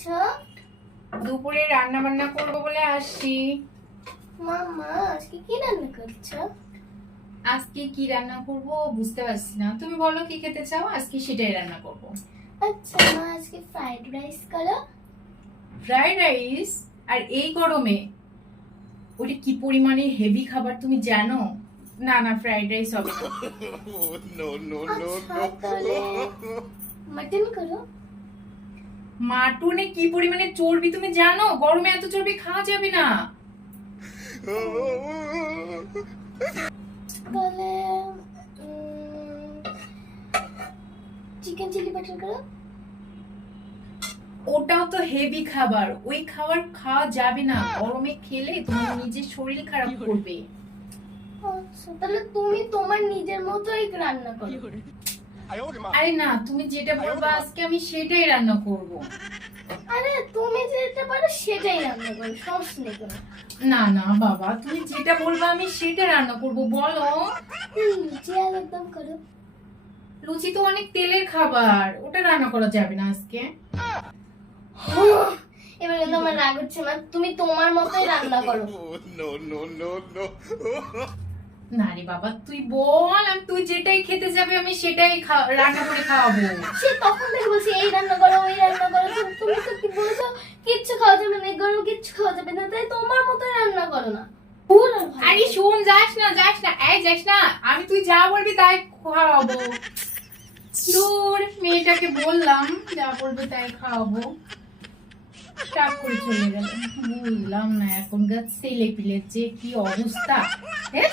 করছো? দুপুরে রান্না বান্না করবো বলে আসছি। মাম্মা আজকে কি রান্না করছো? আজকে কি রান্না করব বুঝতে পারছি না, তুমি বলো কি খেতে চাও, আজকে সেটাই রান্না করব। আচ্ছা মা, আজকে ফ্রাইড রাইস করো। Fried rice? আর এই গরমে? ওটা কি পরিমাণে হেভি খাবার তুমি জানো? না না, ফ্রাইড রাইস হবে না। আচ্ছা তাহলে মাটন করো। মাটনে কি পরিমাণে চর্বি তুমি জানো? গরমে এত চর্বি খাওয়া যাবে না। তাহলে চিকেন চিলি বাটার করো। ওটাও তো হেভি খাবার, ওই খাবার খাওয়া যাবে না, গরমে খেলে তোমার নিজের শরীর খারাপ করবে। আচ্ছা তাহলে তুমি তোমার নিজের মতোই রান্না করো। আরে না, তুমি যেটা বলবা আজকে আমি সেটাই রান্না করব। আরে তুমি যেটা পারো সেটাই রান্না করো, সমস্যা নেই কোনো। না না বাবা, তুমি যেটা বলবা আমি সেটা রান্না করব, বলো। লুচি আলুর দম করো। লুচি তো অনেক তেলের খাবার, ওটা রান্না করা যাবে না আজকে। এবার কিন্তু আমার রাগ হচ্ছে না, তুমি তোমার মতোই রান্না করো। না রে বাবা, তুই বল, আমি তুই যেটাই খেতে যাবে আমি সেটাই রান্না করে খাওয়াবো। সে তখন থেকে বলছি এই রান্না করো ওই রান্না করো, তুমি তো কি বলেছো কিচ্ছু খাওয়া যাবে না, গরম কিচ্ছু খাওয়া যাবে না, তাই তোমার মতোই রান্না করো না। ভুল আর ভালো। আরে শোন, যাস না যাস না, এই যাস না, আমি তুই যা বলবি তাই খাওয়াবো। দূর, মেয়েটাকে বললাম যা বলবে তাই খাওয়াবো, টাক করে চলে গেল। বুঝলাম না এখনকার ছেলে পিলের যে কি অবস্থা। হ্যাঁ।